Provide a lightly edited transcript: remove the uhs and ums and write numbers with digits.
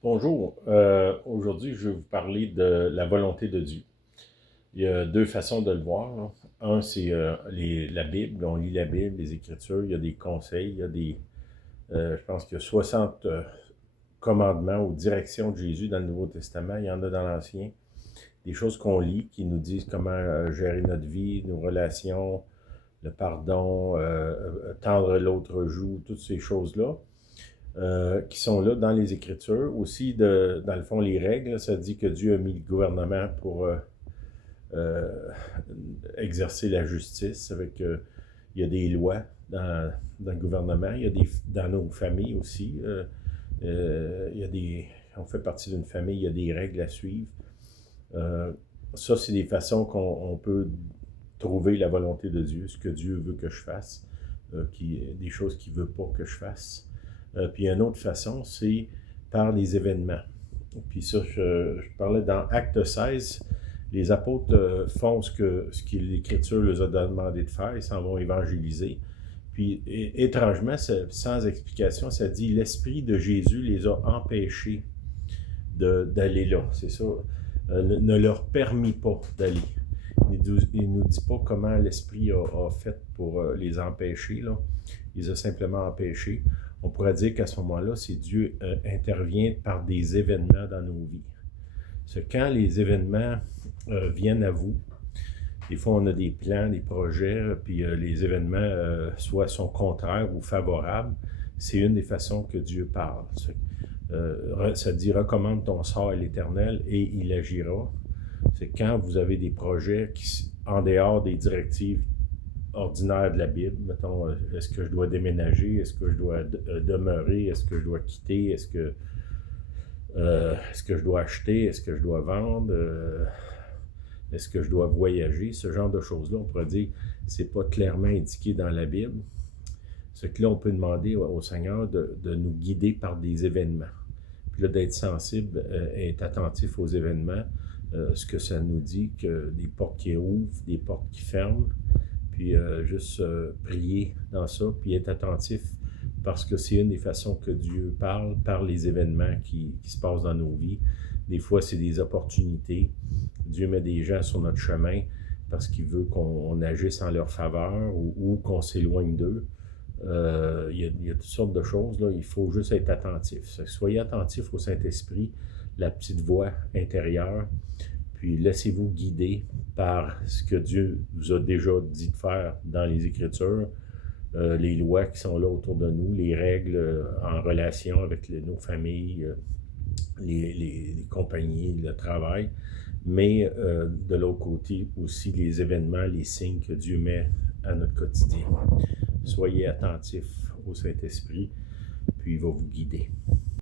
Bonjour. Aujourd'hui, je vais vous parler de la volonté de Dieu. Il y a deux façons de le voir, là. Un, c'est la Bible. On lit la Bible, les Écritures. Il y a des conseils. Il y a je pense qu'il y a 60 commandements ou directions de Jésus dans le Nouveau Testament. Il y en a dans l'Ancien. Des choses qu'on lit qui nous disent comment gérer notre vie, nos relations, le pardon, tendre l'autre joue, toutes ces choses-là. Qui sont là dans les Écritures. Aussi, dans le fond, les règles, ça dit que Dieu a mis le gouvernement pour euh, exercer la justice. Il y a des lois dans le gouvernement, il y a dans nos familles aussi. On fait partie d'une famille, il y a des règles à suivre. Ça, c'est des façons qu'on peut trouver la volonté de Dieu, ce que Dieu veut que je fasse, des choses qu'il ne veut pas que je fasse. Puis une autre façon, c'est par les événements. Puis ça, je parlais dans Acte 16, les apôtres font ce que l'Écriture leur a demandé de faire, ils s'en vont évangéliser. Puis étrangement, sans explication, ça dit l'Esprit de Jésus les a empêchés d'aller là. C'est ça. Ne leur permis pas d'aller. Il ne nous dit pas comment l'Esprit a fait pour les empêcher. Là. Il les a simplement empêchés. On pourrait dire qu'à ce moment-là, c'est Dieu intervient par des événements dans nos vies. C'est quand les événements viennent à vous, des fois on a des plans, des projets, puis les événements soit sont contraires ou favorables, c'est une des façons que Dieu parle. Ça dit « recommande ton sort à l'Éternel et il agira ». C'est quand vous avez des projets qui, en dehors des directives ordinaires de la Bible, mettons, est-ce que je dois déménager, est-ce que je dois demeurer, est-ce que je dois quitter, est-ce que je dois acheter, est-ce que je dois vendre, est-ce que je dois voyager, ce genre de choses-là, on pourrait dire, c'est pas clairement indiqué dans la Bible. Ce que là, on peut demander au Seigneur de nous guider par des événements. Puis là, d'être sensible, être attentif aux événements, ce que ça nous dit, que des portes qui ouvrent, des portes qui ferment, puis juste prier dans ça, puis être attentif, parce que c'est une des façons que Dieu parle, par les événements qui se passent dans nos vies. Des fois, c'est des opportunités. Dieu met des gens sur notre chemin parce qu'il veut qu'on agisse en leur faveur ou qu'on s'éloigne d'eux. Il y a toutes sortes de choses, là. Il faut juste être attentif. Soyez attentif au Saint-Esprit, la petite voix intérieure, puis laissez-vous guider par ce que Dieu vous a déjà dit de faire dans les Écritures, les lois qui sont là autour de nous, les règles en relation avec nos familles, les compagnies, le travail, mais de l'autre côté aussi les événements, les signes que Dieu met à notre quotidien. Soyez attentifs au Saint-Esprit, puis il va vous guider.